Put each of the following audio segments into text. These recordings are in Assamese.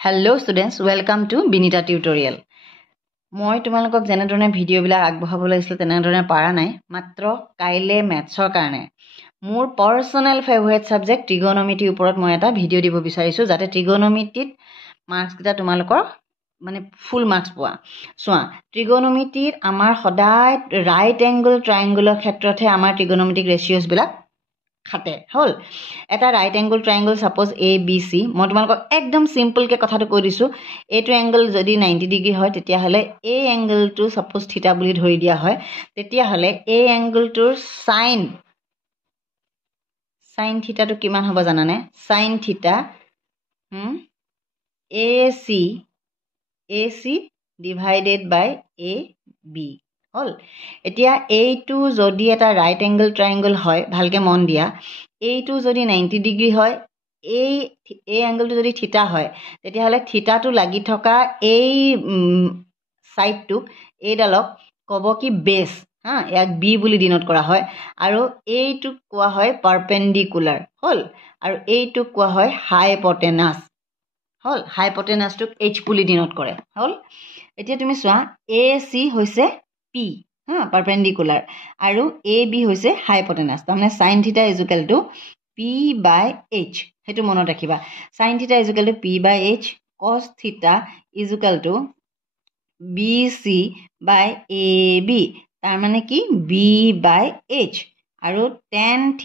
Hello students, welcome to Binita Tutorial. মই তোমালোকক যেনে ধৰণে ভিডিও বিলাক আগবঢ়াব লাগিছিল তেনে ধৰণে পাৰা নাই মাত্ৰ কাইলে ম্যাথছৰ কাৰণে মোৰ পাৰ্সোনাল ফেভাৰিট সাবজেক্ট ট্ৰিগোনোমেট্ৰি ওপৰত মই এটা ভিডিও দিব বিচাৰিছো যাতে ট্ৰিগোনোমেট্ৰিত মাৰ্কস গিটা তোমালোকৰ মানে ফুল মাৰ্কস পোৱা সোৱা ট্ৰিগোনোমেট্ৰিত আমাৰ সদায় ৰাইট এংগল ট্ৰায়াঙ্গলৰ ক্ষেত্ৰতে আমাৰ ট্ৰিগোনোমেট্ৰিক ৰেশিওস বিলাক খাতে হল এটা right angle triangle suppose A B সি মই তোমালোকক একদম সিম্পল কে কথাটো কৈ দিছো এটো এঙ্গল যদি 90 ডিগ্ৰী হয় তেতিয়া হলে এ এঙ্গলটো সাপোজ থিটা বুলি ধৰি দিয়া হয় তেতিয়া হলে এ এঙ্গলটোৰ সাইন থিটাটো কিমান হ'ব জানানে sine theta AC divided by A B হল এতিয়া এইটো যদি এটা রাইট এঙ্গল ট্রায়াঙ্গল হয় ভালকে মন দিয়া এইটো যদি 90 ডিগ্ৰী হয় এই এঙ্গলটো যদি থিটা হয় তেতিয়া হলে থিটাটো লাগি থকা এই সাইডটো এইডালক কব কি বেস ইয়াক বি বুলি ডিনোট কৰা হয় আৰু এইটো কোৱা হয় পাৰপেন্ডিকুলাৰ হল আৰু এইটো কোৱা হয় হাইপটেনাস হল হাইপটেনাসটোক h বুলি ডিনোট কৰে হল এতিয়া তুমি চোৱা AC হৈছে P পাৰপেন্ডিকুলাৰ আৰু AB হৈছে হাইপটেনাস তাৰমানে sin θ P by h হেতু মনত ৰাখিবা sin θ P by h cos θ BC by AB তাৰ মানে কি B by h আৰু tan θ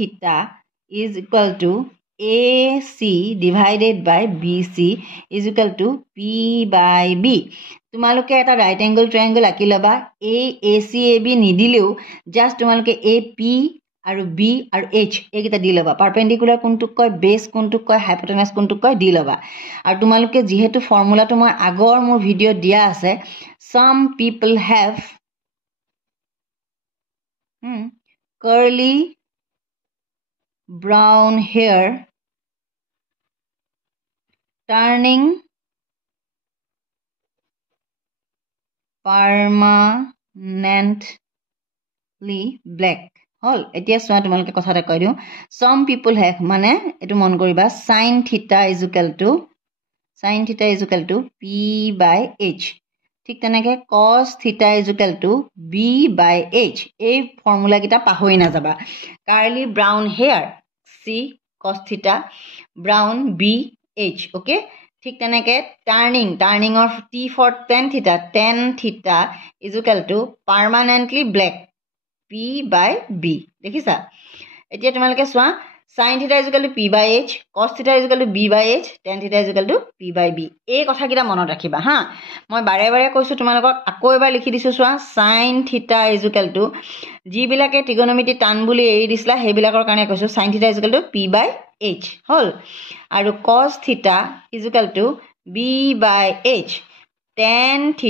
AC divided by BC is equal to P by B তোমালোকে এটা রাইট এঙ্গল ট্রায়াঙ্গল আঁকি লবা এই ACAB নিদিলেও জাস্ট তোমালোকে AP আৰু B আৰু H এইকেইটা দি লবা পারপেন্ডিকুলার কোনটো কয় বেস কোনটো কয় হাইপটেনাস কোনটো কয় দি লবা আৰু তোমালোকে যেহেতু ফৰ্মুলাটো মই আগৰ মোৰ ভিডিও দিয়া আছে some people have curly brown hair turning permanently black হল এতিয়া সোয়া তোমালকে কথা এটা কৈ দিও some people have মানে এটো মন কৰিবা sin θ P by h ঠিক তেনেকে cos θ B by h এই ফর্মুলা কিটা পাহৰি না যাবা curly brown hair C cos θ brown B h okay ঠিক তেনেকে turning of T for tan θ is equal to permanently black P by B দেখিছা এতিয়া তোমালকে সোয়া sin θ is equal to P by h cos θ is equal to B by h tan θ is equal to P by B এই কথা কিটা মনত ৰাখিবা মই বাৰে বাৰে কৈছো তোমালোকক আকৌ এবাৰ লিখি দিছো সোয়া sin θ is equal to G বিলাকে ট্ৰিগোনোমেট্ৰি টান বুলি এৰি দিছলা হেবিলাকৰ কাৰণে কৈছো sin θ is equal to P by h হল আৰু cos θ is equal to B by h tan θ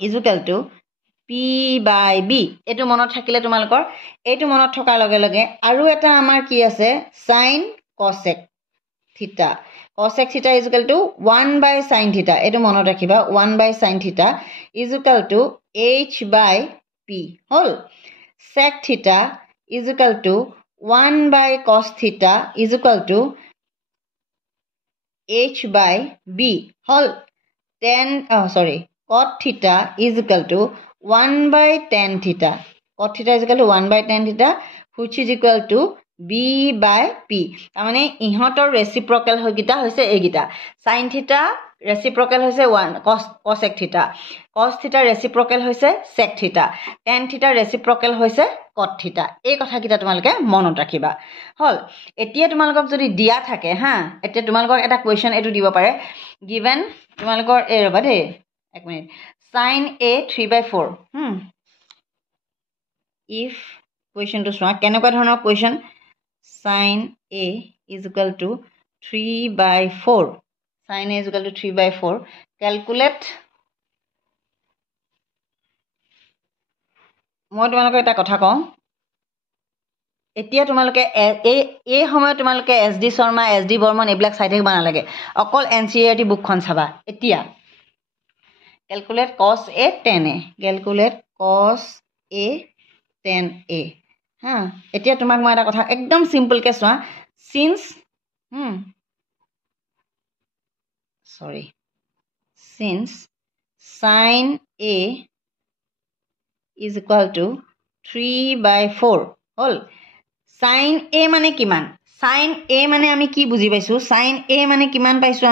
is equal to P by B এটো মনত থাকিলে তোমালোকৰ এটো মনত থকাৰ লগে লগে আৰু এটা আমাৰ কি আছে sin cosec θ cosec θ is equal to 1 by sin θ এটো মনত ৰাখিবা 1 by sin θ is equal to h by p hall sec θ is equal to 1 by cos θ is equal to h by b hol cot theta is equal to 1 by tan theta cot theta is equal to 1 by tan theta which is equal to b by p তাৰমানে ইহতৰ ৰেচিপ্ৰকেল হৈগিটা হৈছে এগিটা sin theta ৰেচিপ্ৰকেল হৈছে 1 cosec theta cos theta ৰেচিপ্ৰকেল হৈছে sec theta tan theta ৰেচিপ্ৰকেল হৈছে cot theta এই কথা কিটা তোমালকে মনত ৰাখিবা হল এতিয়া তোমালকক যদি দিয়া থাকে এতিয়া তোমালকক এটা কোৱেশ্চন এটো দিব পাৰে given তোমালকৰ এ ৰবা দে এক minute sin a 3/4 if question to সোয়া কেনেকুৱা ধৰণৰ question sin a is equal to 3/4 sin a is equal to 3/4 calculate মই তোমালোকক এটা কথা কওঁ এতিয়া তোমালোকে এই সময় তোমালোকে SD শৰ্মা SD বৰ্মন এইবিলাক চাই থাকিব না লাগে অকল NCERT বুকখন চাবা এতিয়া calculate cos a tan a calculate cos a tan a এতিয়া তোমাক মই এটা কথা একদম সিম্পল কে সোৱা since sorry, since sin A is equal to 3/4 হল sin A মানে কিমান sin A মানে আমি কি বুজি পাইছো sin A মানে কিমান পাইছো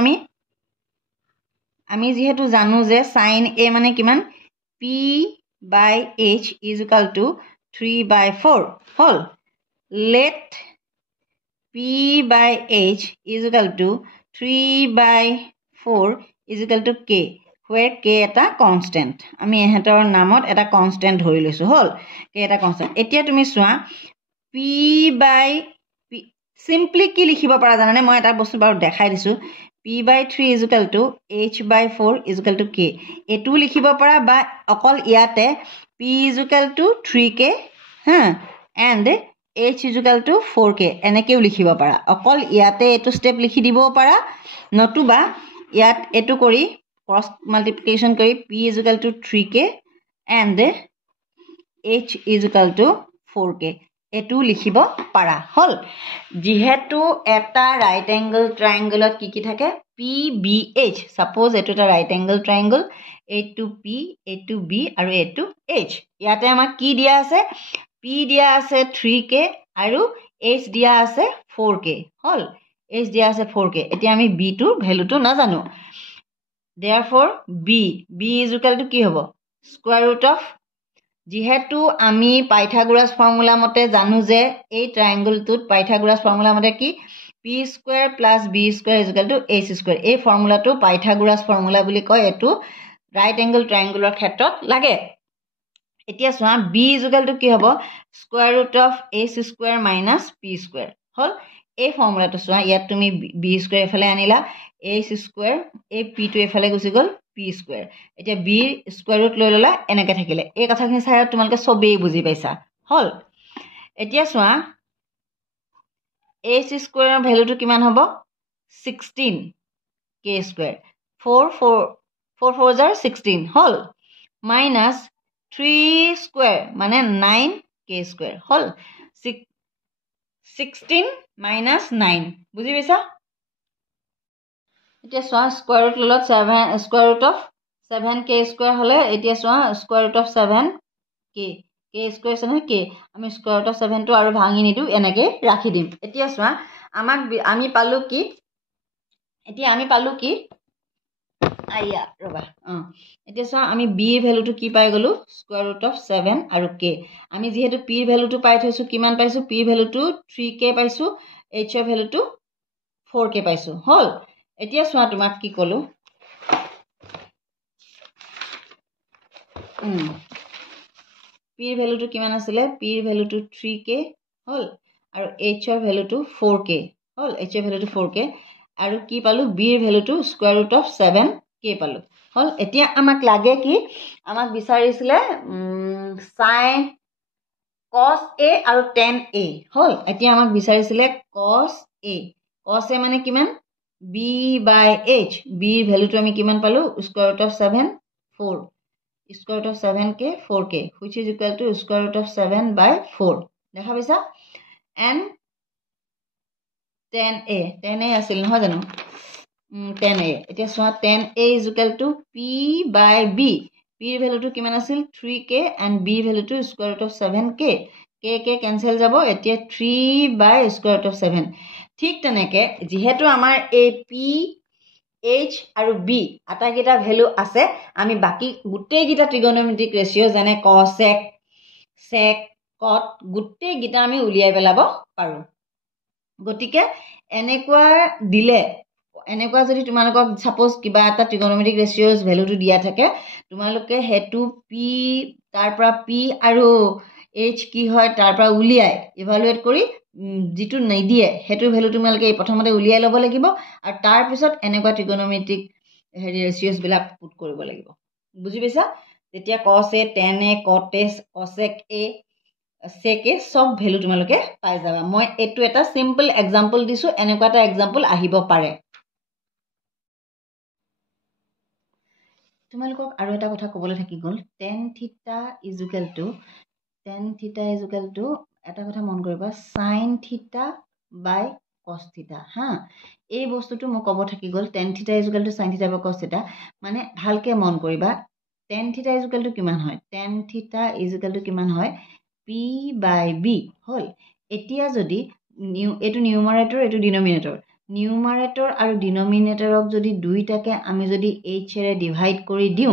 আমি যেহেতু জানো যে sin A মানে কিমান P/H is equal to 3/4 hall let P/H is equal to 3/4 is equal to K where K এটা constant আমি এহেতৰ নামত এটা constant ধৰি লৈছো হল K এটা constant এতিয়া তুমি চোৱা P/P simply কি লিখিব পাৰা জানানে মই এটা বস্তু বাৰু দেখাই দিছো P/3 is equal to H/4 is equal to K এটো লিখিব পাৰা বা অকল ইয়াতে P is equal to 3K and H is equal to 4K এনেকেও লিখিব পাৰা অকল ইয়াতে এটো স্টেপ লিখি দিব পাৰা নতুবা ইয়াত এটো কৰি cross multiplication কৰি P is equal to 3K and H is equal to 4K এটো লিখিব পাৰা হল যেহেতু এটা রাইট অ্যাঙ্গেল ট্রায়াঙ্গলত কি থাকে PBH সাপোজ এটো এটা right angle triangle A to P A to B আৰু A to H ইয়াতে আমাক কি দিয়া আছে P দিয়া আছে 3K আৰু H দিয়া আছে 4K হল H দিয়া আছে 4K এতিয়া আমি B টো ভ্যালুটো না জানো therefore B is equal to কি হ'ব square root of যেহেতু আমি পাইথাগোরাস ফর্মুলা মতে জানো যে এই ট্রায়াঙ্গলটোত পাইথাগোরাস ফর্মুলা মতে কি p square plus b square is equal two h square এই ফর্মুলাটো পাইথাগোরাস ফর্মুলা বুলি কয় এটো রাইট অ্যাঙ্গেল ট্ৰায়াঙ্গলৰ ক্ষেত্ৰত লাগে এতিয়া সোৱা b ইজ ইকুয়াল টু কি হ'ব square root of h square minus p square হল এই ফৰ্মুলাটো সোৱা ইয়াত তুমি b স্কয়ার এফালে আনিলা h স্কয়ার এই p টো এফালে গুছি গল p স্কয়ার এতিয়া b স্কয়ার রুট লৈ ললা এনেকে থাকিলে এই কথাখিনি চাই তোমালকে সবেই বুজি পাইছা হল এতিয়া সোৱা h স্কয়াৰৰ ভ্যালুটো কিমান হ'ব 16 k স্কয়ার 4 4 jar 16 হল মাইনাস 3 স্কয়ার মানে 9 k স্কয়ার হল 16 minus 9 বুজি পাইছা এতিয়া সোৱা স্কয়াৰ ৰুট ললত 7 square root of 7k square হলে এতিয়া সোৱা square root of 7k k square আছে k আমি স্কয়াৰ ৰুট অফ 7 টো আৰু ভাঙি নিদু এনেকে ৰাখি দিম এতিয়া সোৱা আমাক আমি পালো কি আইয়া ৰবা এতিয়া সোৱা আমি b এৰ ভ্যালুটো কি পাই গলো স্কয়াৰ ৰুট অফ 7 আৰু k আমি যেহেতু p এর ভ্যালুটো পাই থৈছো কিমান পাইছো p এর ভ্যালুটো 3k পাইছো h এর ভ্যালুটো 4k পাইছো হল এতিয়া সোৱা তোমাক কি কলো p এৰ ভ্যালুটো কিমান আছিল p এৰ ভ্যালুটো 3k হল আৰু h এৰ ভ্যালুটো 4k হল h এৰ ভ্যালুটো 4k আৰু কি পালো b এৰ ভ্যালুটো স্কয়াৰ ৰুট অফ 7k পালো হল এতিয়া আমাক লাগে কি আমাক বিচাৰিছিলে sin cos a আৰু tan a হল এতিয়া আমাক বিচাৰিছিলে cos a মানে কিমান b/h b এর ভ্যালুটো আমি কিমান পালো square root of 7 4 square root of 7k 4k which is equal to square root of 7/4 দেখা পাইছা and tan a আছিল নহয় জানো tan a এতিয়া সোৱা tan a is equal to p/b p এর ভ্যালুটো কিমান আছিল 3k and b এর ভ্যালুটো square root of 7k k cancel যাব এতিয়া 3 square root of 7 ঠিক তেনেকে যেহেতু আমাৰ a p h আৰু b আটাইকেইটা ভ্যালু আছে আমি বাকি গুটেইকেইটা ট্ৰিগোনোমেট্ৰিক ৰেশিও যেনে cosec sec cot গুটেইকেইটা আমি উলিয়াই পেলাব পাৰো গতিকে এনেকুৱা দিলে এনেকুৱা যদি তোমালোকক সাপোজ কিবা এটা ট্ৰিগোনোমেট্ৰিক ৰেশিওস ভ্যালুটো দিয়া থাকে তোমালোকে হেতু p তাৰ পৰা p আৰু h কি হয় তাৰ পৰা উলিয়াই ইভালুয়েট কৰি যেটো নাই দিয়ে হেতু ভ্যালু তোমালোকে প্ৰথমতে উলিয়াই লব লাগিব আৰু তাৰ পিছত এনেকুৱা ট্ৰিগোনোমেট্ৰিক ৰেশিওস বিলাক পুট কৰিব লাগিব বুজি পাইছা তেতিয়া cos a tan a cot a cosec a sec a সব ভ্যালু তোমালোকে পাই যাবা মই এটো এটা সিম্পল এক্সাম্পল দিছো এনেকুৱা এটা এক্সাম্পল আহিব পাৰে তোমালোকক আৰু এটা কথা ক'বলৈ থাকি গল tan theta is equal to এটা কথা মন কৰিবা sin theta by cos theta হা এই বস্তুটো মই কব থাকি গল tan theta = sin theta by cos theta মানে ভালকে মন কৰিবা tan theta = কিমান হয় tan theta = কিমান হয় p by b হল এতিয়া যদি এটো নিউমাৰেটৰ এটো ডিনোমিনেটৰ নিউমাৰেটৰ আৰু ডিনোমিনেটৰক যদি দুইটাকে আমি যদি h এৰে ডিভাইড কৰি দিও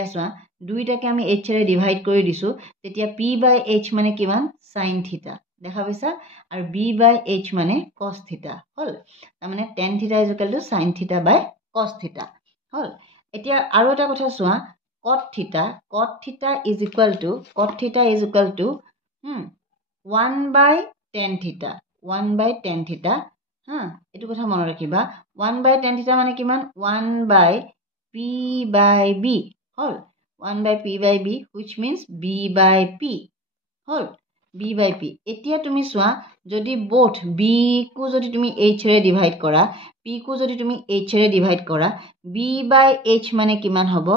এছৱা দুইটাকে আমি h এৰে ডিভাইড কৰি দিছো তেতিয়া p by h মানে কিমান sin theta দেখা পাইছা আৰু b by h মানে cos theta হল তাৰ মানে tan theta = sin theta by cos theta হল এতিয়া আৰু এটা কথা চোৱা cot theta = 1 by tan theta 1 by tan theta হা এটো কথা মনত ৰাখিবা 1 by tan theta মানে কিমান 1 by p by b hall 1 by p by b which means b by p hall b by p এতিয়া তুমি চোৱা যদি both b কো যদি তুমি h ৰে ডিভাইড কৰা p কো যদি তুমি h ৰে ডিভাইড কৰা b by h মানে কিমান হ'ব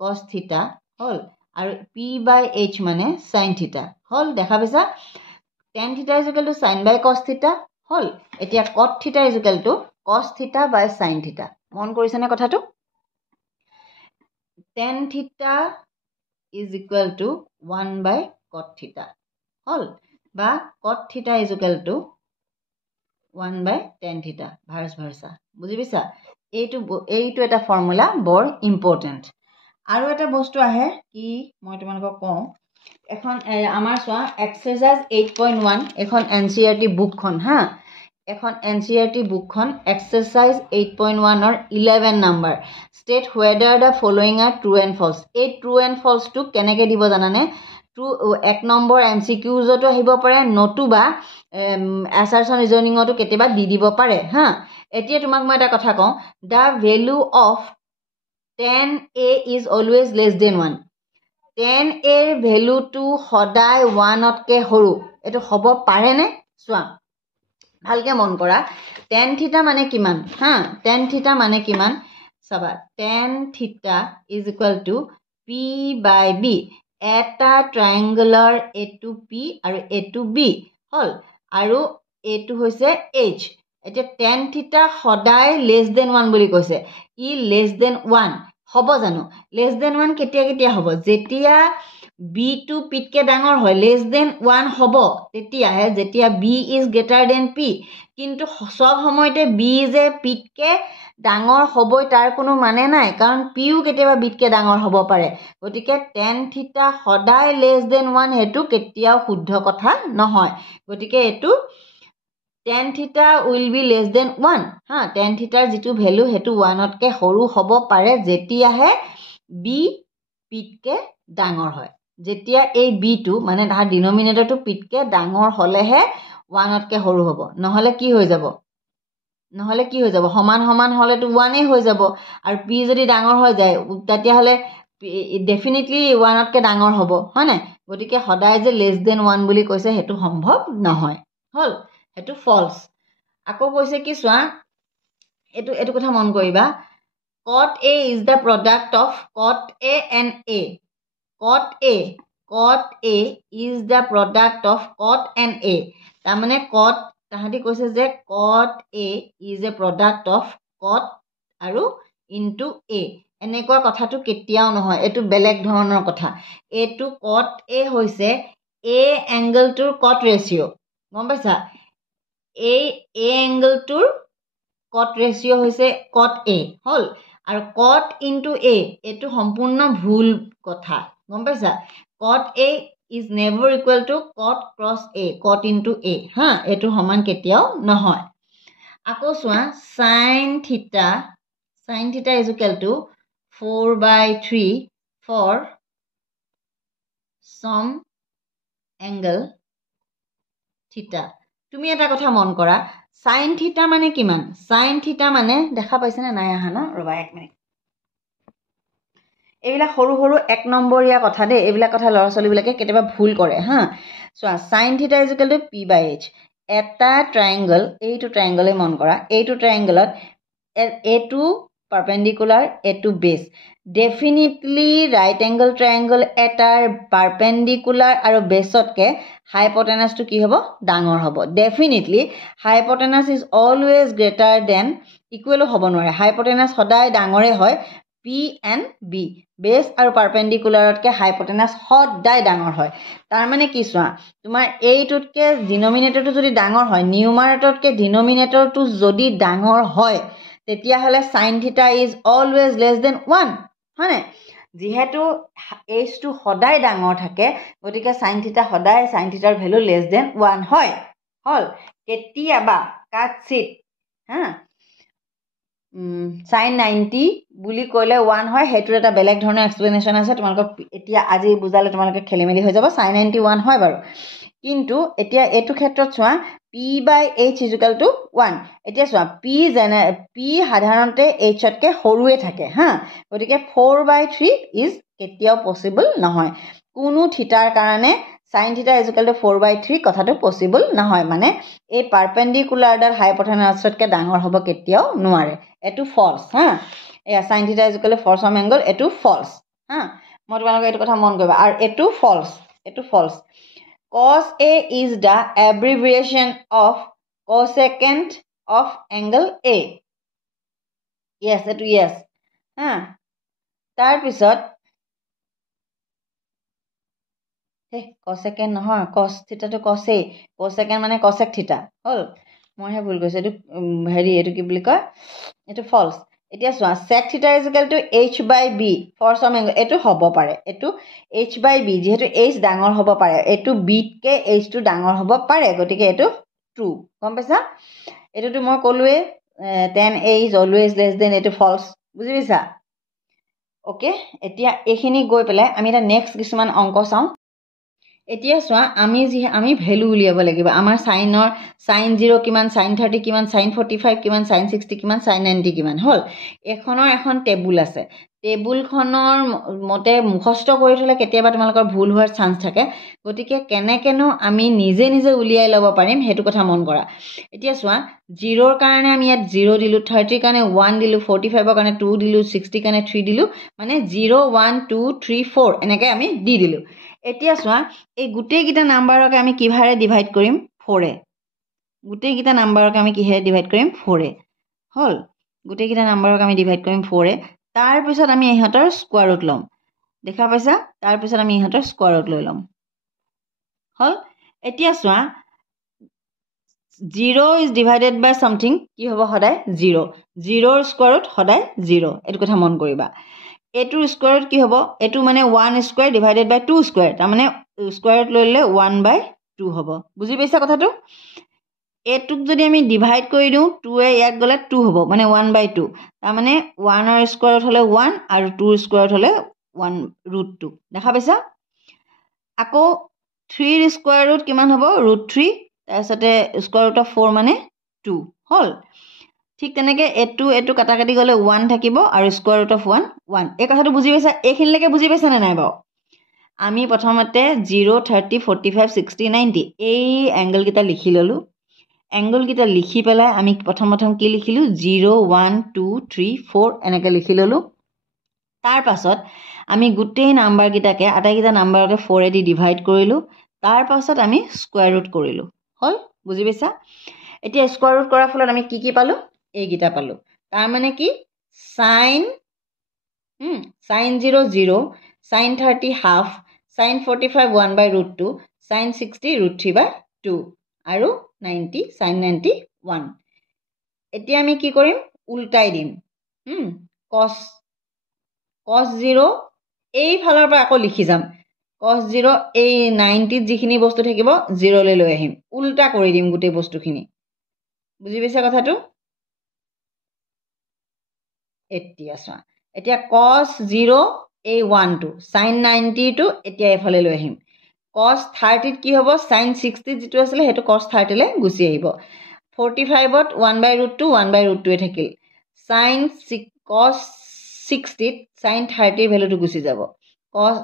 cos theta হল আৰু p by h মানে sin theta হল দেখা পাইছা tan theta = sin by cos theta হল এতিয়া cot theta = cos theta by sin theta মন কৰিছানে কথাটো tan theta = 1 by cot theta হল বা cot theta = 1 by tan theta ভাৰ্স ভাৰ্সা বুজি পাইছা এইটো এটা ফৰ্মুলা বৰ ইম্পৰ্টেন্ট আৰু এটা বস্তু আহে কি মই তোমালোকক কওঁ এখন আমাৰ চোৱা এক্সাৰসাইজ 8.1 এখন NCERT বুকখন হা এখন NCERT বুকখন এক্সাৰসাইজ 8.1 ৰ 11 number state whether the following are true and false এই true and false টো কেনেকৈ দিব জানানে এক নম্বৰ MCQs টো আহিব পাৰে নতুবা assertion reasoning টো কেতিয়াবা দি দিব পাৰে হা এতিয়া তোমাক মই এটা কথা কওঁ the value of tan a is always less than 1 tan a ৰ ভ্যালু টো সদায় 1 তকৈ সৰু এটো হ'ব পাৰে নে চোৱা ভালকে মন কৰা tan theta মানে কিমান হা tan theta মানে কিমান চাবা tan theta = p by b এটা ট্ৰায়াঙ্গুলাৰ a to p আৰু a to b হল আৰু এটো হৈছে h এতিয়া tan theta সদায় less than 1 বুলি কৈছে ই less than 1 হ'ব জানো less than 1 কেতিয়া হ'ব যেতিয়া b to p কে ডাঙৰ হয় less than 1 হ'ব তেতিয়াহে যেতিয়া b is greater than p কিন্তু সব সময়তে b যে p কে ডাঙৰ হ'বই তাৰ কোনো মানে নাই কাৰণ p ও কেতিয়াবা b কে ডাঙৰ হ'ব পাৰে গতিকে tan theta সদায় less than 1 হেতু কেতিয়াও শুদ্ধ কথা নহয় গতিকে এটো tan theta will be less than 1 হা tan theta যেটো ভ্যালু হেতু 1 তকৈ সৰু হ'ব পাৰে যেতিয়াহে b p কে ডাঙৰ হয় যেতিয়া এই b টো মানে তাৰ ডিনোমিনেটৰ টো p কে ডাঙৰ হলেহে 1 তকৈ সৰু হ'ব নহলে কি হৈ যাব সমান সমান হলে তো 1 এ হৈ যাব আৰু p যদি ডাঙৰ হৈ যায় তেতিয়া হলে ডেফিনেটলি 1 তকৈ ডাঙৰ হ'ব হয় না গতিকে সদায় যে less than 1 বুলি কৈছে হেতু সম্ভৱ নহয় হল হেতু ফলস আকৌ কৈছে কি চোৱা এটো কথা মন কৰিবা cot a is the product of cot a and a cot a is the product of cot and a তাৰ মানে cot তাহাঁতি কৈছে যে cot a is a product of cot আৰু into a এনেকুৱা কথাটো কেতিয়াও নহয় এটো বেলেগ ধৰণৰ কথা এটো cot a হৈছে a angle টোৰ cot ratio গম পাইছা এই a angle টোৰ cot ratio হৈছে cot a হল আৰু cot into a এটো সম্পূৰ্ণ ভুল কথা গম পাইছা cot a is never equal to cot cross a cot into a হা এটো সমান কেতিয়াও নহয় আকৌ চোৱা sin theta is equal to 4/3 for some angle theta তুমি এটা কথা মন কৰা sin theta মানে কিমান sin theta মানে দেখা পাইছে না নাই আহা না ৰবা এক মিনিট এইবিলা সৰু সৰু এক নম্বৰীয়া কথা দে এইবিলা কথা লৰাছলি বিলাকে কেতিয়াবা ভুল কৰে হা চোৱা sin theta is equal to p by h এটা ট্ৰায়াঙ্গল এইটো ট্ৰায়াঙ্গলে মন কৰা এইটো ট্ৰায়াঙ্গলত a to perpendicular a to base definitely right angle triangle এটাৰ perpendicular আৰু baseতকে হাইপটেনাছটো কি হ'ব ডাঙৰ হ'ব definitely hypotenuse is always greater than ইকুৱেলো হ'ব নোৱাৰে হাইপটেনাছ সদায় ডাঙৰে হয় পি এণ্ড বি বেছ আৰু পাৰপেণ্ডিকুলাৰতকৈ হাইপটেনাছ সদায় ডাঙৰ হয় তাৰমানে কি চোৱা তোমাৰ এইটোতকৈ ডিনমিনেটৰটো যদি ডাঙৰ হয় নিউমাৰেটৰতকৈ ডিনমিনেটৰটো যদি ডাঙৰ হয় তেতিয়াহ'লে sine theta is always less than 1 হয়নে যিহেতু এইচটো সদায় ডাঙৰ থাকে গতিকে সাইন থিটা সদায় সাইন থিটাৰ ভেলু লেছ দেন 1 হয় হল কেতিয়াবা কাটচিট হা সাইন 90 বুলি ক'লে 1 হয় হেতুৰ এটা বেলেগ ধৰণৰ এক্সপ্লেনেশ্যন আছে তোমালোকক এতিয়া আজি বুজালে তোমালোকে খেলিমেলি হৈ যাব সাইন 91 হয় বাৰু কিন্তু এতিয়া এইটো ক্ষেত্ৰত চোৱা p/h = 1 এতিয়া চোৱা p সাধাৰণতে hতকৈ সৰুৱে থাকে হা গতিকে 4/3 ইজ কেতিয়াও পসিবল নহয় কোনো থিটাৰ কাৰণে সাইন থিটা = 4/3 কথাটো পসিবল নহয় মানে এই পাৰপেণ্ডিকুলাৰডাল হাইপটেনাছতকৈ ডাঙৰ হ'ব কেতিয়াও নোৱাৰে এটো ফলছ হা এয়া সাইন থিটা = ফৰ্চম এংগল এটো ফলছ হা মই তোমালোকক এইটো কথা মন কৰিবা আৰু এটো ফলছ cos A is the abbreviation of cosecant of angle A yes এটো yes হা তাৰ পিছত cosecant নহয় cos থিটাটো cos A cosecant মানে cosec থিটা হল মইহে ভুল কৈছো এটো হেৰি এটো কি বুলি কয় এটো ফলছ এতিয়া চোৱা sec থিটা = h/b ফৰ্চম এংগল এটো হ'ব পাৰে এটো h/b যেহেতু h ডাঙৰ হ'ব পাৰে এটো b তকে h টো ডাঙৰ হ'ব পাৰে গতিকে এটো ট্ৰু গম পাইছা এটোটো মই ক'লোৱে tan A is always less than এটো ফলছ বুজি পাইছা ওকে এতিয়া এইখিনি গৈ পেলাই আমি এটা নেক্সট কিছুমান অংক চাওঁ এতিয়া চোৱা আমি ভ্যালু উলিয়াব লাগিব আমাৰ sin 0 কিমান sin 30 কিমান sin 45 কিমান sin 60 কিমান sin 90 কিমান হল এখন টেবুল আছে টেবুলখনৰ মতে মুখস্থ কৰি থলে কেতিয়াবা তোমালোকৰ ভুল হোৱাৰ চান্স থাকে গতিকে কেনেকেনো আমি নিজে উলিয়াই ল'ব পাৰিম হেতু কথা মন কৰা এতিয়া চোৱা 0 ৰ কাৰণে আমি ইয়াত 0 দিলো 30 ৰ কাৰণে 1 দিলো 45 ৰ কাৰণে 2 দিলো 60 ৰ কাৰণে 3 দিলো মানে 0 1 2 3 4 এনেকৈ আমি দি দিলো এতিয়া চোৱা এই গোটেই কিটা নাম্বাৰক আমি কিভাৰে ডিভাইড কৰিম 4 এ গোটেই কিটা নাম্বাৰক আমি কিহেৰে ডিভাইড কৰিম 4 এ হল গোটেই কিটা নাম্বাৰক আমি ডিভাইড কৰিম 4 এ তাৰ পিছত আমি ইহঁতৰ স্কয়াৰ ৰুট লম দেখা পাইছা তাৰ পিছত আমি ইহঁতৰ স্কয়াৰ ৰুট লৈ লম হল এতিয়া চোৱা 0 is divided by something কি হ'ব সদায় 0 0 ৰ স্কয়াৰ ৰুট সদায় 0 এটো কথা মন কৰিবা এটোৰ স্কয়াৰ ৰুট কি হ'ব এটো মানে 1 স্কয়াৰ ডিভাইডেড বাই 2 স্কয়াৰ তাৰ মানে স্কয়াৰ ৰুট লৈ ললে 1/2 হ'ব বুজি পাইছা কথাটো এটুক যদি আমি ডিভাইড কৰি দিও 2 এ ইয়াত গলে 2 হ'ব মানে 1/2 তাৰ মানে 1 ৰ স্কয়াৰ ৰুট হলে 1 আৰু 2 ৰ স্কয়াৰ ৰুট হলে 1√2 দেখা পাইছা আকৌ 3 ৰ স্কয়াৰ ৰুট কিমান হ'ব √3 তাৰপিছতে স্কয়াৰ ৰুট অফ 4 মানে 2 হল ঠিক তেনেকৈ এটু কাটা কাটি গলে 1 থাকিব আৰু স্কয়াৰ ৰুট অফ 1 এই কথাটো বুজি পাইছা এইখিনিলৈকে বুজি পাইছা নে নাই বাৰু আমি প্ৰথমতে 0 30 45 60 90 এই এংগল কিটা লিখি ললো এংগল কিটা লিখি পেলাই আমি প্ৰথম কি লিখিলো 0 1 2 3 4 এনেকৈ লিখি ললো তাৰ পাছত আমি গোটেই নাম্বাৰ কিটাকে আটাইকিটা নাম্বাৰকে 4 এ দি ডিভাইড কৰিলো তাৰ পাছত আমি স্কয়াৰ ৰুট কৰিলো হল বুজি পাইছা এতিয়া স্কয়াৰ ৰুট কৰাৰ ফলত আমি কি পালো এই কিটা পালো তাৰ মানে কি sin 0 0 sin 30 half sin 45 1/√2 sin 60 √3/2 আৰু 90 sin 91 এতিয়া আমি কি কৰিম উল্টাই দিম cos 0 এই ফালৰ পৰা আকৌ লিখি যাম cos 0 এই 90 ত যিখিনি বস্তু থাকিব 0 লৈ আহিম উল্টা কৰি দিম গোটেই বস্তুখিনি বুজি পাইছা কথাটো এতিয়া cos 0 এই 1 টো sin 90 টো এতিয়া এফালে লৈ আহিম cos 30 ত কি হ'ব sin 60 যেটো আছিল হেতু cos 30 লে গুছি আহিব 45 ত 1/√2 1/√2 এ থাকিল sin cos 60 ত sin 30 ৰ ভ্যালুটো গুছি যাব cos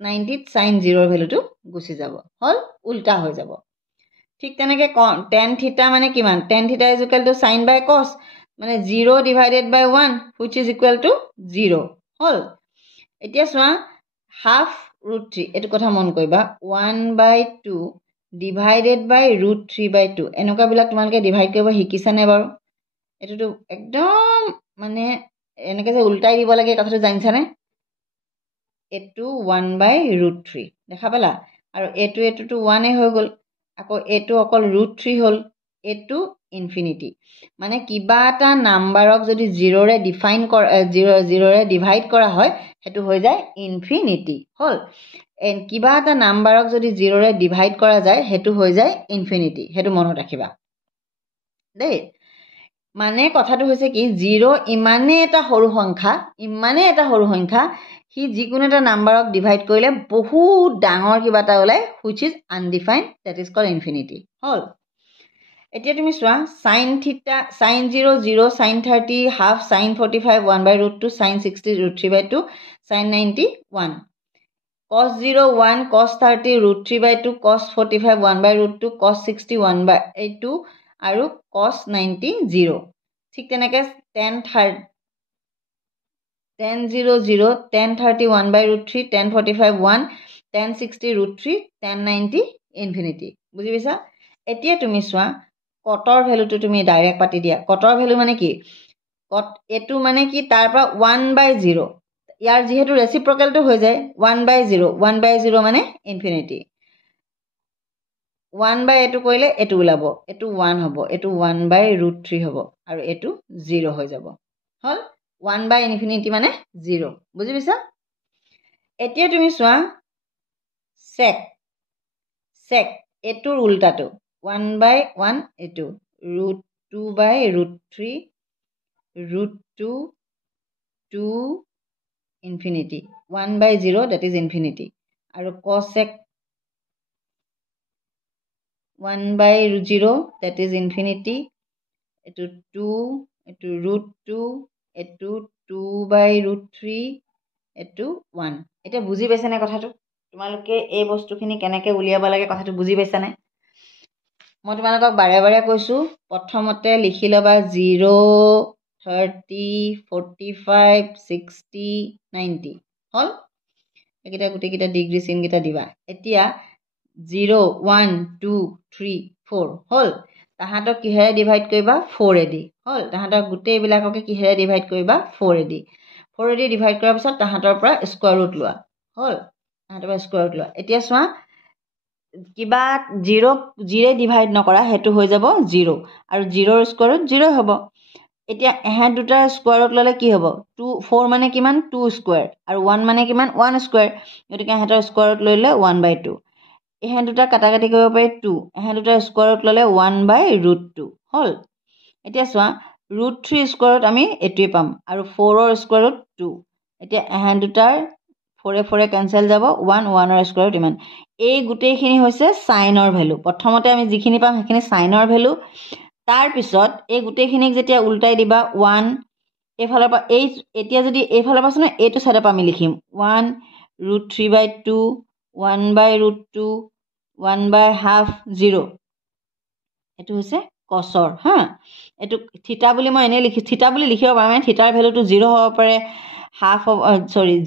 90 ত sin 0 ৰ ভ্যালুটো গুছি যাব হল উল্টা হৈ যাব ঠিক তেনেকৈ tan থিটা মানে কিমান tan থিটা = sin by cos মানে 0 divided by 1 which is equal to 0 হল এতিয়া চোৱা half √3 এটো কথা মন কৰিবা 1/2 ডিভাইডেড বাই √3/2 এনেকুৱাবিলাক তোমালোকে ডিভাইড কৰিব শিকিছানে বাৰু? এইটোতো একদম মানে এনেকৈ যে উল্টাই দিব লাগে কথাটো জানিছানে? এইটো 1/√3 দেখা পালা? আৰু এইটোতো 1 হৈ গ'ল, আকৌ এইটো অকল √3 হ'ল, এইটো ইনফিনিটি। মানে কিবা এটা নাম্বাৰক যদি জিৰ'ৰে ডিভাইড কৰা হয় সেইটো হৈ যায় ইনফিনিটি হ'ল। কিবা এটা নাম্বাৰক যদি জিৰ'ৰে ডিভাইড কৰা যায় সেইটো হৈ যায় ইনফিনিটি, সেইটো মনত ৰাখিবা দেই। মানে কথাটো হৈছে কি, জিৰ' ইমানেই এটা সৰু সংখ্যা সি যিকোনো এটা নাম্বাৰক ডিভাইড কৰিলে বহুত ডাঙৰ কিবা এটা ওলায়, which is undefined, that is called infinity হ'ল। এতিয়া তুমি চোৱা, sin θ, sin 0 0, sin 30 half, sin 45 1/√2, sin 60 √3/2, sin 90 1, cos 0 1, cos 30 √3/2, cos 45 1/√2, cos 60 1/2 আৰু cos 90 0। ঠিক তেনেকৈ tan 0 0, tan 30 1/√3, tan 45 1, tan 60 √3, tan 90 infinity. বুজি পাইছা? এতিয়া তুমি চোৱা, কটৰ ভেলুটো তুমি ডাইৰেক্ট পাতি দিয়া। কটৰ ভেলু মানে কি? এইটো মানে কি, তাৰ পৰা 1/0, ইয়াৰ যিহেতু ৰেচিপ্ৰকেলটো হৈ যায় 1/0, 1/0 মানে ইনফিনিটি। 1 এইটো কৰিলে এইটো ওলাব, এইটো 1 হ'ব, এইটো 1/√3 হ'ব, আৰু এইটো 0 হৈ যাব হ'ল। 1/ইনফিনিটি মানে 0। বুজি পাইছা? এতিয়া তুমি চোৱা চেক এইটোৰ উল্টাটো 1/1, এইটো √2/√3, √2 2 ইনফিনিটি, 1/0 ডেট ইজ ইনফিনিটি। আৰু কচেক 1/0 ডেট ইজ ইনফিনিটি, এইটো 2, এইটো √2, এইটো 2/√3, এইটো 1। এতিয়া বুজি পাইছানে কথাটো? তোমালোকে এই বস্তুখিনি কেনেকৈ উলিয়াব লাগে কথাটো বুজি পাইছানে? মই তোমালোকক বাৰে বাৰে কৈছোঁ, প্ৰথমতে লিখি ল'বা 0, 30, 45, 60, 90 হ'ল। এইকেইটা গোটেইকেইটা ডিগ্ৰী চিনকেইটা দিবা। এতিয়া 0, 1, 2, 3, 4 হ'ল। তাহাঁতক কিহেৰে ডিভাইড কৰিবা? 4এদি হ'ল। তাহাঁতক গোটেইবিলাককে কিহেৰে ডিভাইড কৰিবা? 4এদি। 4এদি ডিভাইড কৰাৰ পিছত তাহাঁতৰ পৰা স্কোৱাৰ ৰুট লোৱা হ'ল। তাহাঁতৰ পৰা স্কোৱাৰ ৰুট লোৱা। এতিয়া চোৱা, কিবা 0ৰে ডিভাইড নকৰা সেইটো হৈ যাব 0, আৰু 0ৰ স্কোৱাৰ ৰুট 0 হ'ব। এতিয়া এহেঁত দুটাৰ স্কোৱাৰ ৰুট ল'লে কি হ'ব? 4 মানে কিমান? 2 স্কোৱাৰ, আৰু 1 মানে কিমান? 1 স্কোৱাৰ। গতিকে এহেঁতৰ স্কোৱাৰ ৰুট লৈ ল'লে 1/2। এহেঁত দুটা কাটাকাটি কৰিব পাৰি 2, এহেঁত দুটাৰ স্কোৱাৰ ৰুট ল'লে 1/√2 হ'ল। এতিয়া চোৱা, √3 স্কোৱাৰ ৰুট আমি এইটোৱে পাম, আৰু 4ৰ স্কোৱাৰ ৰুট 2। এতিয়া এহেঁত দুটাৰ 4 কেঞ্চেল যাব, 1ৰ স্কোৱাৰ ৰুট ইমান। এই গোটেইখিনি হৈছে চাইনৰ ভেলু। প্ৰথমতে আমি যিখিনি পাম সেইখিনি চাইনৰ ভেলু। তাৰপিছত এই গোটেইখিনিক যেতিয়া উল্টাই দিবা 1, এইফালৰ পৰা এতিয়া যদি এইফালৰ পৰা চোৱা, এইটো ছাইডৰ পৰা আমি লিখিম 1 √3/2, 1/√2, 1/2, 0। এইটো হৈছে কচৰ হা। এইটো থিতা বুলি মই এনেই থিতা বুলি লিখিব পাৰোঁ। মানে থিতাৰ ভেলুটো 0 হ'ব পাৰে,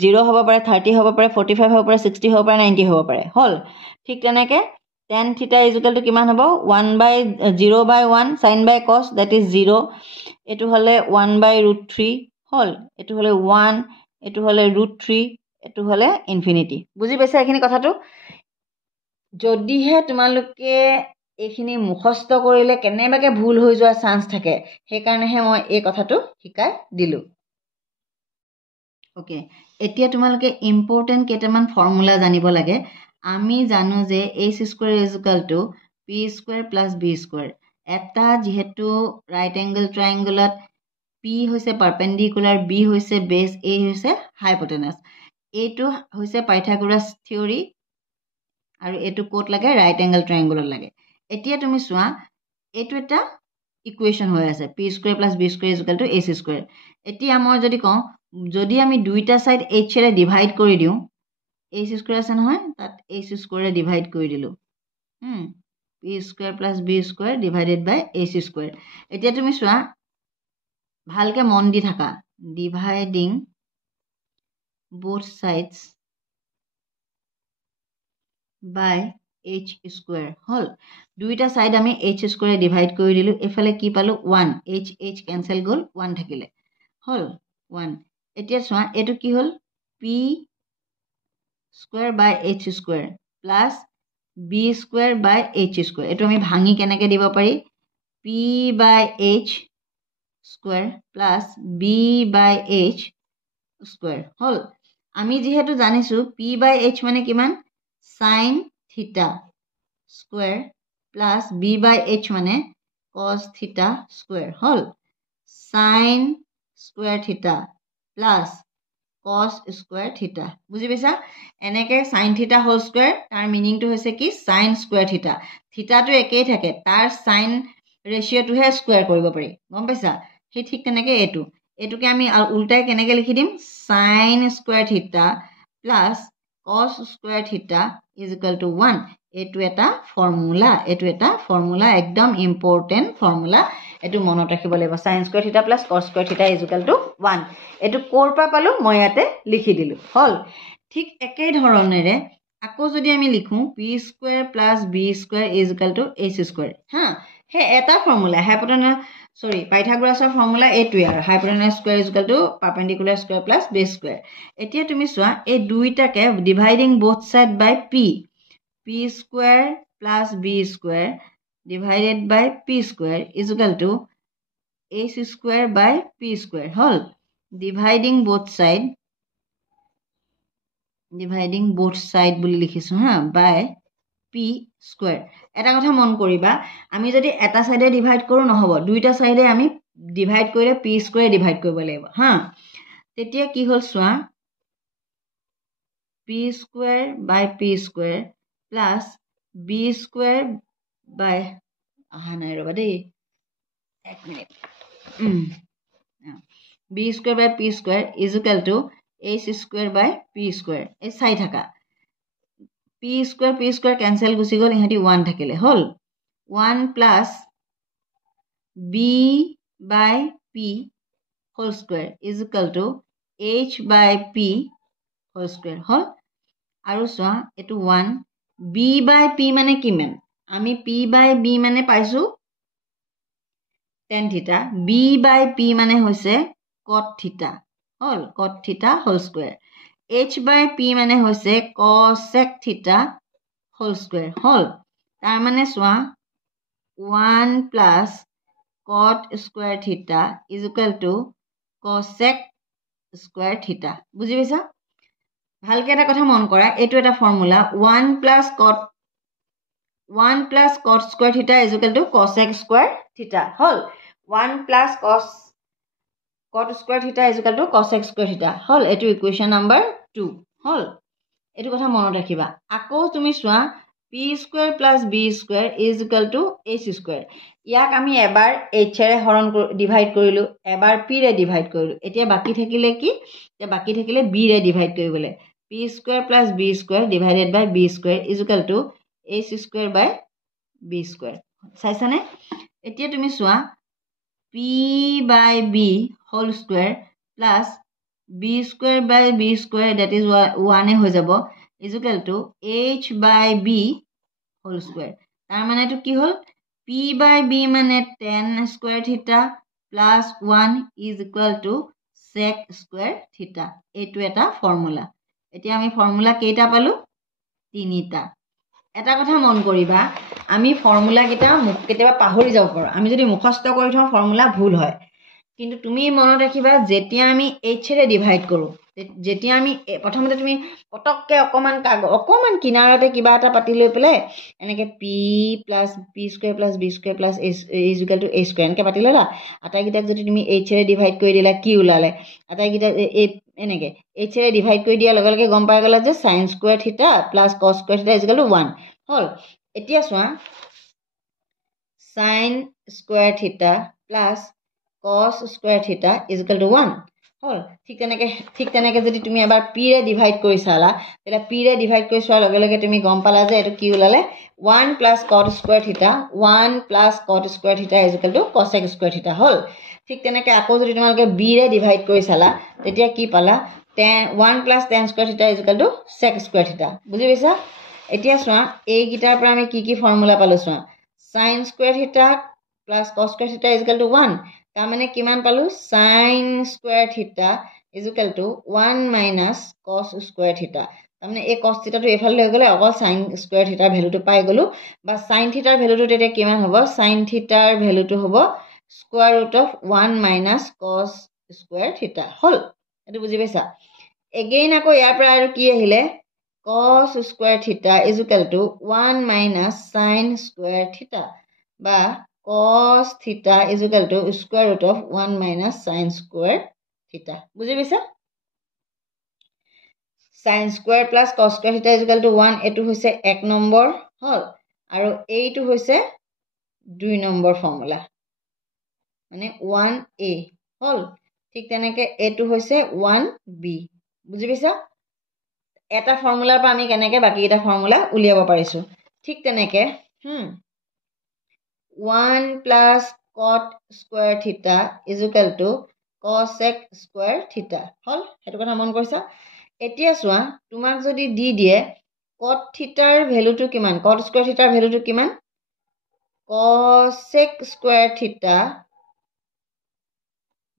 0 হ'ব পাৰে, 30 হ'ব পাৰে, 45 হ'ব পাৰে, 60 হ'ব পাৰে, 90 হ'ব পাৰে হ'ল। ঠিক তেনেকৈ tan θ ইজুকেলটো কিমান হ'ব? 0/1 sin বাই কচ, ডেট ইজ 0। এইটো হ'লে 1/√3 হ'ল। এইটো হ'লে 1, এইটো হ'লে √3, এইটো হ'লে ইনফিনিটি। বুজি পাইছা এইখিনি কথাটো? যদিহে তোমালোকে এইখিনি মুখস্থ কৰিলে কেনেবাকৈ ভুল হৈ যোৱাৰ চান্স থাকে, সেইকাৰণেহে মই এই কথাটো শিকাই দিলোঁ। অ'কে, এতিয়া তোমালোকে ইম্পৰ্টেণ্ট কেইটামান ফৰ্মুলা জানিব লাগে। আমি জানো যে h² ইজুকেলটো p² + b²। এটা যিহেতু ৰাইট এংগল ট্ৰাইংগলত p হৈছে পাৰপেণ্ডিকুলাৰ, b হৈছে বেছ, a হৈছে হাইপটেনাছ। এইটো হৈছে পাইথাগোৰাছ থিয়ৰী, আৰু এইটো ক'ত লাগে? ৰাইট এংগল ট্ৰাইংগলত লাগে। এতিয়া তুমি চোৱা, এইটো এটা ইকুৱেশ্যন হৈ আছে, p² + b² ইজুকেলটো h²। এতিয়া মই যদি কওঁ, যদি আমি দুইটা ছাইড hৰে ডিভাইড কৰি দিওঁ, h² আছে নহয়, তাত h² ডিভাইড কৰি দিলোঁ, p² + b² ডিভাইডেড বাই h²। এতিয়া তুমি চোৱা, ভালকৈ মন দি থাকা, dividing both sides by h square হল দুইটা সাইড আমি h স্কোয়াৰে ডিভাইড কৰি দিলো এফালে কি পালো 1 h ক্যান্সেল গল 1 থাকিলে হল 1 এতিয়া সোয়া এটো কি হল p square by h square plus b square by h square এটো আমি ভাঙি কেনেকে দিব পাৰি p by h square plus b by h square হল আমি যেহেতু জানিছো p বাই h মানে কিমান sin theta square plus b by h মানে cos theta square হল sin square theta plus cos square theta বুজি পাইছা এনেকে sin theta whole square তাৰ মিনিং টো হৈছে কি sin square theta theta টো একেই থাকে তাৰ sin ৰেশিও টো হে স্কয়াৰ কৰিব পাৰি গম পাইছা হে ঠিক তেনেকে এটোকে আমি উল্টাই কেনেকে লিখি দিম sin square theta plus cos square theta is equal to 1 এটো এটা ফর্মুলা একদম ইম্পর্টেন্ট ফর্মুলা এটো মনত ৰাখিব লাগিব sin square theta plus cos square theta is equal to 1 এটো কোৰ পৰা পালো মই ইয়াতে লিখি দিলো হল ঠিক একেই ধৰণেৰে আকৌ যদি আমি লিখো p square plus b square is equal to h square হা হে এটা ফর্মুলা পাইথাগোৰাছৰ ফৰ্মুলা এটোই আৰু hypotenuse square is equal to perpendicular square plus base square এতিয়া তুমি চোৱা এই দুইটাকে dividing both side by p square plus b square divided by p square is equal to h square by p square hall dividing both side বুলি লিখিছো হা by p square এটা কথা মন কৰিবা আমি যদি এটা সাইডে ডিভাইড কৰো নহব দুইটা সাইডে আমি ডিভাইড কৰিলে p square ডিভাইড কৰিব লাগিব হা তেতিয়া কি হল সোয়া p square by p square plus b square by নাই ৰবা দেই এক minute b square by p square is equal to h square by p square এই চাই থাকা p square cancel গুছি গল ইহাতি 1 থাকিলে হল 1 plus b by p whole square is equal to h by p whole square হল আৰু সোয়া এটো 1 b by p মানে কিমান আমি p by b মানে পাইছো tan theta b by p মানে হৈছে cot theta hall cot theta whole square h by p মানে হৈছে cosec theta whole square হল তাৰ মানে সোয়া 1 plus cot square theta is equal to cosec square theta বুজি পাইছা ভালকে এটা কথা মন কৰা এটো এটা formula 1 plus cot square theta is equal to cosec square theta hall 1 plus cot square theta is equal to cosec square theta হল এটো ইকুয়েশন নাম্বার 2 হল এটো কথা মনত ৰাখিবা আকৌ তুমি সোয়া p square plus b square is equal to h square ইয়াক আমি এবাৰ h ৰে হৰণ ডিভাইড কৰিলো এবাৰ p ৰে ডিভাইড কৰিলো এতিয়া বাকি থাকিলে কি যে বাকি থাকিলে b ৰে ডিভাইড কৰিবলে p square plus b square divided by b square is equal to h square by b square চাইছানে এতিয়া তুমি সোয়া p by b whole square plus b square by b square that is 1 এ হৈ যাব is equal to h by b whole square তাৰ মানে এটো কি হল p by b মানে tan square theta plus 1 is equal to sec square theta এটো এটা ফর্মুলা এতিয়া আমি ফর্মুলা কেইটা পালো তিনিটা এটা কথা মন কৰিবা আমি ফৰ্মুলা কিটা কেতিয়াবা পাহৰি যাব পাৰো আমি যদি মুখস্থ কৰি থওঁ ফৰ্মুলা ভুল হয় কিন্তু তুমি মনত ৰাখিবা যেতিয়া আমি h ৰে ডিভাইড কৰো যেতিয়া আমি প্ৰথমতে তুমি পটককে অকমান কিনাৰতে কিবা এটা পাতি লৈ পেলে এনেকে p plus p square plus b square plus h is equal to a square এনেকে পাতি ললা আটাইকিটাক যদি তুমি h ৰে ডিভাইড কৰি দিলা কি উলালে আটাইকিটা এনেকে h ৰে ডিভাইড কৰি দিয়া লগে লগে গম পাই গলা যে sin square theta plus cos square theta is equal to 1 হল এতিয়া সোয়া sin square theta plus cos square theta is equal to 1 হল ঠিক তেনেকে যদি তুমি এবাৰ p ৰে ডিভাইড কৰি চালা তেলা p ৰে ডিভাইড কৰি চোৱাৰ লগে লগে তুমি গম পালা যে এটো কি উলালে 1 plus cot square theta 1 plus cot square theta is equal to cosec square theta হল ঠিক তেনেকে আকৌ যদি তোমালকে b ৰে ডিভাইড কৰি চালা তেতিয়া কি পালা 1 plus tan square theta is equal to sec square theta বুজি পাইছা এতিয়া চোৱা এইকেইটাৰ পৰা আমি কি ফৰ্মুলা পালোঁ চোৱা sin square theta plus cos square theta is equal to 1 তাৰমানে কিমান পালোঁ sin square theta is equal to 1 minus cos square theta তাৰমানে এই cos theta টো এফালে হৈ গ'লে অকল sin square theta ভ্যালুটো পাই গ'লো বা sin theta ভ্যালুটো তেতিয়া কিমান হ'ব sin theta ভ্যালুটো হ'ব square root of 1 minus cos square theta হল এটো বুজি পাইছা again আকৌ ইয়াৰ পৰা আৰু কি আহিলে cos square theta is equal to 1 minus sin square theta বা cos theta is equal to square root of 1 minus sin square theta বুজি পাইছা sin square plus cos square theta is equal to 1 এটো হৈছে 1 নম্বৰ হল আৰু এইটো হৈছে 2 নম্বৰ ফৰ্মুলা মানে 1a হল ঠিক তেনেকে এটো হৈছে 1b বুজি পাইছা এটা ফৰ্মুলাৰ পৰা আমি কেনেকে বাকি এটা ফৰ্মুলা উলিয়াব পাৰিছো ঠিক তেনেকে 1 plus cot square theta is equal to cosec square theta হল হেতু কথা মন কৰিছা এতিয়া চোৱা তোমাক যদি দি দিয়ে cot theta ৰ ভ্যালুটো কিমান cot square theta ৰ ভ্যালুটো কিমান cosec square theta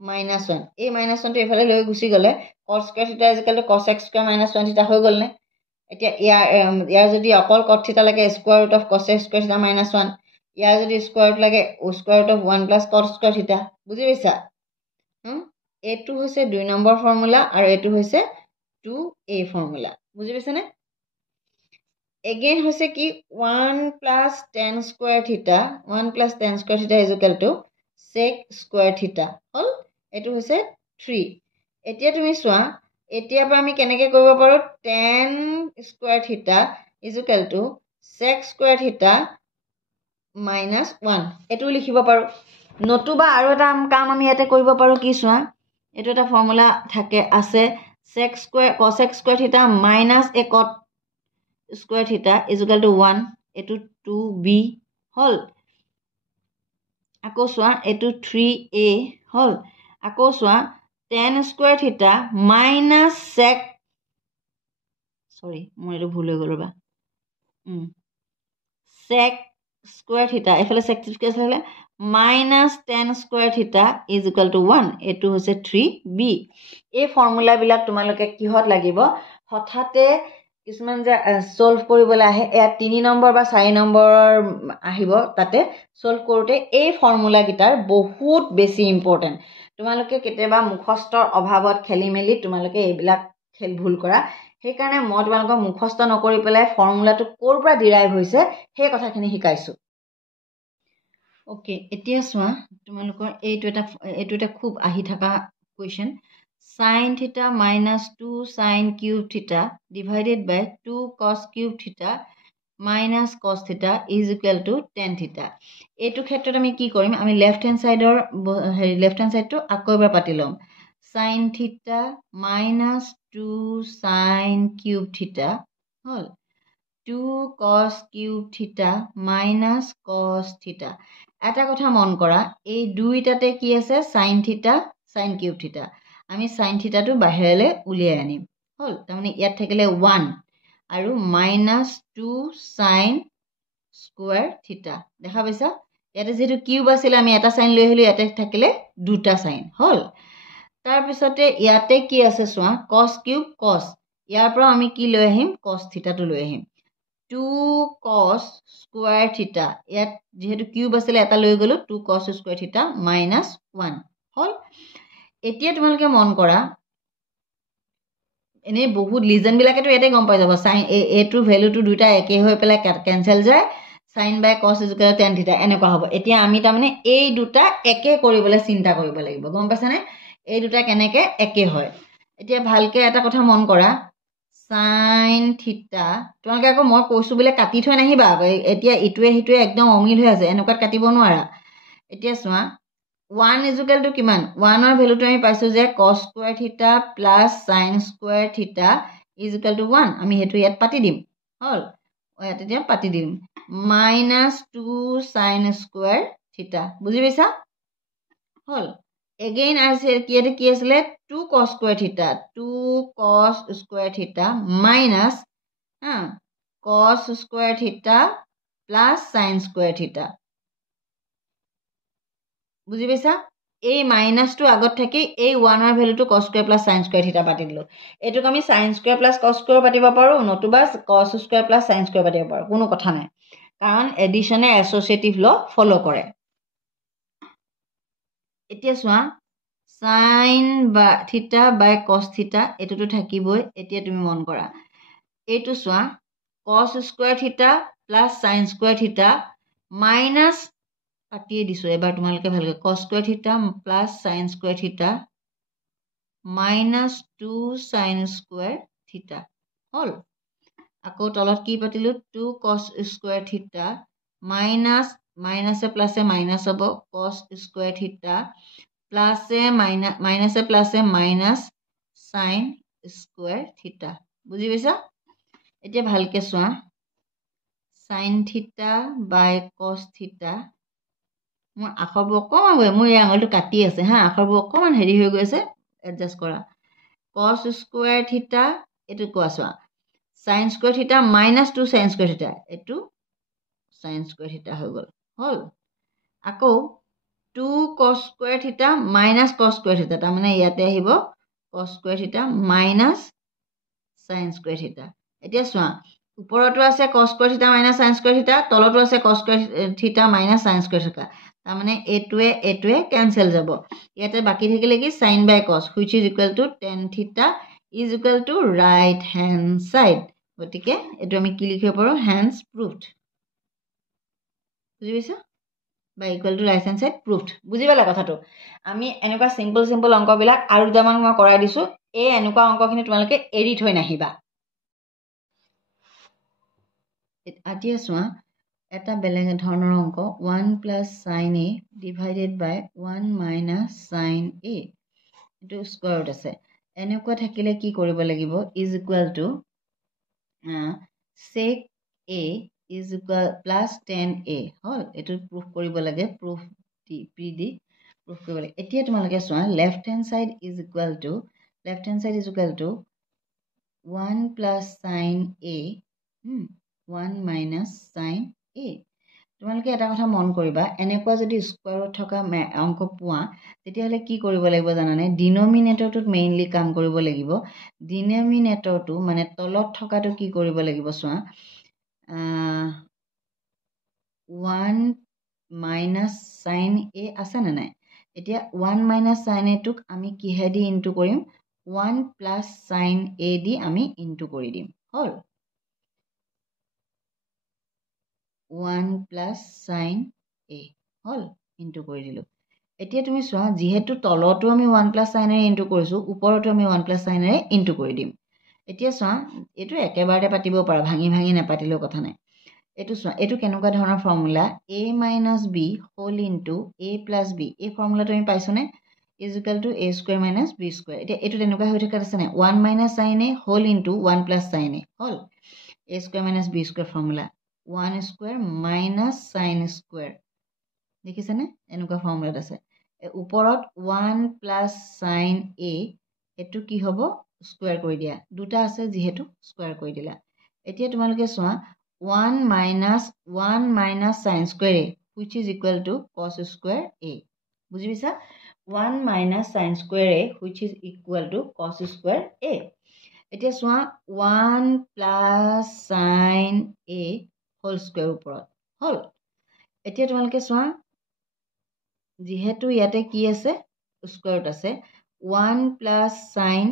minus 1 এই minus 1 টো এফালে লৈ গুছি গলে cos square theta is equal to cosec square minus 1 theta হৈ গল নে এতিয়া ইয়াৰ যদি অকল cot theta লাগে square root of cosec square theta minus 1 ইয়াৰ যদি square root লাগে square root of 1 plus cot square theta বুজি পাইছা এটো হৈছে 2 নম্বৰ ফৰ্মুলা আৰু এটো হৈছে 2a ফৰ্মুলা বুজি পাইছা নে again হৈছে কি 1 plus tan square theta 1 plus tan square theta is equal to sec square theta হল এটো হৈছে 3 এতিয়া তুমি চোৱা এতিয়া পৰা আমি কেনেকে কৰিব পাৰো tan square theta is equal to sec square theta minus 1 এটো লিখিব পাৰো নতুবা আৰু এটা কাম আমি ইয়াতে কৰিব পাৰো কি চোৱা এটো এটা ফৰ্মুলা থাকে আছে sec square cosec square theta minus a cot square theta is equal to 1 এটো 2b হল আকৌ চোৱা এটো 3a হল আকৌ চোৱা tan square theta minus sec sorry মই এটো ভুল হৈ গল ৰবা sec square theta এফালে sec square theta minus tan square theta is equal to 1 এটো হৈছে 3b এই ফৰ্মুলা বিলাক তোমালোকে কিহত লাগিব হঠাতে কিছুমান যে সলভ কৰিবলৈ আহে এ 3 নম্বৰ বা 4 নম্বৰ আহিব তাতে সলভ কৰোতে এই ফৰ্মুলা গিটাৰ বহুত বেছি ইম্পৰ্টেন্ট তোমালোকে কেতিয়াবা মুখস্থৰ অভাৱত খেলিমেলি তোমালোকে এইবিলাক খেল ভুল কৰা সেই কাৰণে মই তোমালোকক মুখস্থ নকৰি পেলাই ফৰ্মুলাটো কোৰ পৰা ডিৰাইভ হৈছে সেই কথাখিনি শিকাইছো ওকে এতিয়া চোৱা তোমালোকৰ এইটো এটা খুব আহি থকা question sin theta minus 2 sin cube theta divided by 2 cos cube theta minus cos theta is equal to tan theta এইটো ক্ষেত্ৰত আমি কি কৰিম আমি লেফট হ্যান্ড সাইডটো আকৌ এবাৰ পাতি লম sin theta minus 2 sin cube theta হল 2 cos cube theta minus cos theta এটা কথা মন কৰা এই দুইটাতে কি আছে sin theta sin cube theta আমি sin theta টো বাহিৰলে উলিয়াই আনিম হল তাৰমানে ইয়াত থাকিলে 1 আৰু minus 2 sin square theta দেখা পাইছা ইয়াতে যেটো কিউব আছিল আমি এটা সাইন লৈ আহিলো ইয়াতে থাকিলে দুটা সাইন হল তাৰ পিছতে ইয়াতে কি আছে চোৱা cos cube cos ইয়াৰ পৰা আমি কি লৈ আহিম cos theta টো লৈ আহিম 2 cos square theta ইয়াত যেহেতু কিউব আছিল এটা লৈ গলো 2 cos square theta minus 1 হল এতিয়া তোমালোকে মন কৰা এনে বহুত লিজন বিলাকেটো এতে গম পাই যাব sin a টো ভ্যালু টো দুটা একে হৈ পেলাই ক্যান্সেল যায় sin by cos is equal to tan theta এনেকুৱা হ'ব এতিয়া আমি তাৰ মানে এই দুটা একে কৰিবলৈ চিন্তা কৰিব লাগিব গম পাইছানে এই দুটা কেনেকে একে হয় এতিয়া ভালকে এটা কথা মন কৰা sin theta তোমালোকে আকৌ মই কৈছো বলে কাটি থৈ নাহিবা এতিয়া ইটোৱে হিটোৱে একদম অমিল হৈ আছে এনেকুৱা কাটিব নোৱাৰা এতিয়া চোৱা 1 is equal to কিমান 1 ৰ ভ্যালুটো আমি পাইছো যে cos square theta plus sin square theta is equal to 1 আমি হেতু ইয়াত পাতি দিম হল ইয়াত এতিয়া পাতি দিম minus 2 sin square theta বুজি পাইছা হল again আছে কি আছিল 2 cos square theta minus cos square theta plus sin square theta. বুজি পাইছা? এই মাইনাসটো আগত থাকি এই 1 ৰ ভ্যালুটো cos square plus sin square theta পাতি দিলো। এটোক আমি sin square plus cos square পাতিব পাৰো, নতুবা cos square plus sin square পাতিব পাৰো, কোনো কথা নাই, কাৰণ এডিশনে এসোসিয়েটিভ ল ফলো কৰে। এতিয়া চোৱা sin theta by cos theta এটোটো থাকিবই। এতিয়া তুমি মন কৰা এইটো চোৱা cos square theta plus sin square theta minus পাতিয়ে দিছো এবাৰ তোমালোকে ভালকৈ cos square theta plus sin square theta minus 2 sin square theta হল। আকৌ তলত কি পাতিলো 2 cos square theta minus minus plus minus হ'ব cos square theta plus minus minus sin square theta। বুজি পাইছা? এতিয়া ভালকে চোৱা sin theta by cos theta মোৰ আখৰবোৰ অকমান মোৰ এই আঙুলটো কাটি আছে হা, আখৰবোৰ অকমান হেৰি হৈ গৈছে, এডজাষ্ট কৰা। cos square theta এটো কোৱা চোৱা sin square theta minus 2 sin square theta এটো sin square theta হৈ গল। হল আকৌ 2 cos square theta minus cos square theta তাৰ মানে ইয়াতে আহিব cos square theta minus sin square theta। এতিয়া চোৱা উপৰতো আছে cos square theta minus sin square theta, তলতো আছে cos square theta minus sin square theta, তাৰ মানে এটোৱে ক্যান্সেল যাব। ইয়াতে বাকি থাকিলে কি sin by cos which is equal to tan theta is equal to right hand side। গতিকে এটো আমি কি লিখিব পাৰো hence proved। বুজি পাইছা? বা equal to right hand side proved। বুজি পালা কথাটো? আমি এনেকুৱা সিম্পল অংকবিলাক আৰু দুটামান মই কৰাই দিছো, এই এনেকুৱা অংকখিনি তোমালোকে এৰি থৈ নাহিবা। এতিয়া চোৱা এটা বেলেগ ধৰণৰ অংক 1 plus sin a divided by 1 minus sin a এটো স্কয়াৰ ৰুট আছে। এনেকুৱা থাকিলে কি কৰিব লাগিব is equal to sec a is equal plus tan a হল। এটো প্ৰুফ কৰিব লাগে, প্ৰুফ দি প্ৰুফ কৰিব লাগে। এতিয়া তোমালোকে চোৱা left hand side is equal to 1 plus sin a 1 minus sin a। তোমালোকে এটা কথা মন কৰিবা এনেকুৱা যদি স্কয়াৰ ৰুট থকা অংক পোৱা তেতিয়াহলে কি কৰিব লাগিব জানানে ডিনোমিনেটৰটোত মেইনলি কাম কৰিব লাগিব। ডিনোমিনেটৰটো মানে তলত থকাটো কি কৰিব লাগিব চোৱা 1 minus sin a আছে না নাই। এতিয়া 1 minus sin a টোক আমি কিহেদি ইনটু কৰিম 1 plus sin a দি আমি ইনটু কৰি দিম। হল 1 plus sin a hall into কৰি দিলো। এতিয়া তুমি চোৱা যেহেতু তলতো আমি 1 plus sin a ইনটু কৰিছো ওপৰতো আমি 1 plus sin a ইনটু কৰি দিম। এতিয়া চোৱা এটো একেবাৰতে পাতিব পাৰা, ভাঙি নেপাতিলেও কথা নাই। এটো চোৱা এটো কেনেকুৱা ধৰণৰ formula a minus b whole into a plus b এই ফৰ্মুলাটো আমি পাইছোনে is equal to a square minus b square। এতিয়া এটো তেনেকুৱা হৈ থকা আছে নাই 1 minus sin a whole into 1 plus sin a hall a square minus b square formula 1 square minus sin square দেখিছেনে এনেকুৱা ফৰ্মুলাত আছে। ওপৰত 1 plus sin a এটো কি হ'ব স্কয়াৰ কৰি দিয়া, দুটা আছে যেহেতু স্কয়াৰ কৰি দিলা। এতিয়া তোমালোকে চোৱা 1 minus sin square a which is equal to cos square a। বুজি পাইছা 1 minus sin square a which is equal to cos square a। এতিয়া চোৱা 1 plus sin a whole square ওপৰত হল। এতিয়া তোমালোকে চোৱা যেহেতু ইয়াতে কি আছে স্কয়াৰ ৰুট আছে 1 plus sin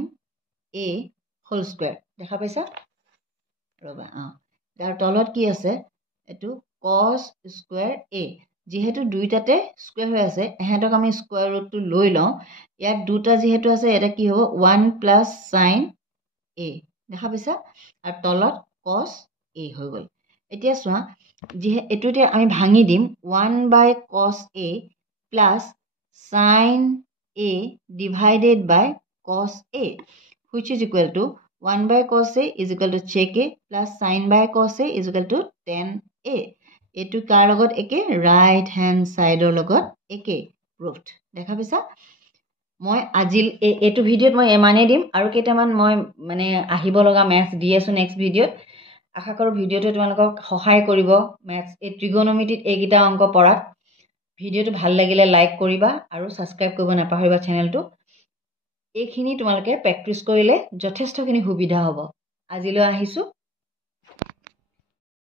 a whole square দেখা পাইছা ৰবা তাৰ তলত কি আছে এটো cos square a। যেহেতু দুইটাতে স্কয়াৰ হৈ আছে এহেতক আমি স্কয়াৰ ৰুটটো লৈ লওঁ। ইয়াত দুটা যেহেতু আছে এটা কি হ'ব 1 plus sin a দেখা পাইছা আৰু তলত cos a হৈ গল। এতিয়া চোৱা এটোতে আমি ভাঙি দিম 1 by cos a plus sin a divided by cos a which is equal to 1 by cos a is equal to sec a plus sin by cos a is equal to tan a। এটো কাৰ লগত একে ৰাইট হ্যান্ড সাইডৰ লগত একে প্ৰুফড দেখা পাইছা। মই আজি এটো ভিডিওত মই এমানে দিম আৰু কেইটামান মই মানে আহিব লগা ম্যাথ দি আছো নেক্সট ভিডিওত। আশা কৰোঁ ভিডিঅ'টোৱে তোমালোকক সহায় কৰিব মেথছ এই ত্ৰিগোণমিতিত এইকেইটা অংক পঢ়াত। ভিডিঅ'টো ভাল লাগিলে লাইক কৰিবা আৰু ছাবস্ক্ৰাইব কৰিব নাপাহৰিবা চেনেলটো। এইখিনি তোমালোকে প্ৰেক্টিছ কৰিলে যথেষ্টখিনি সুবিধা হ'ব। আজিলৈ আহিছোঁ।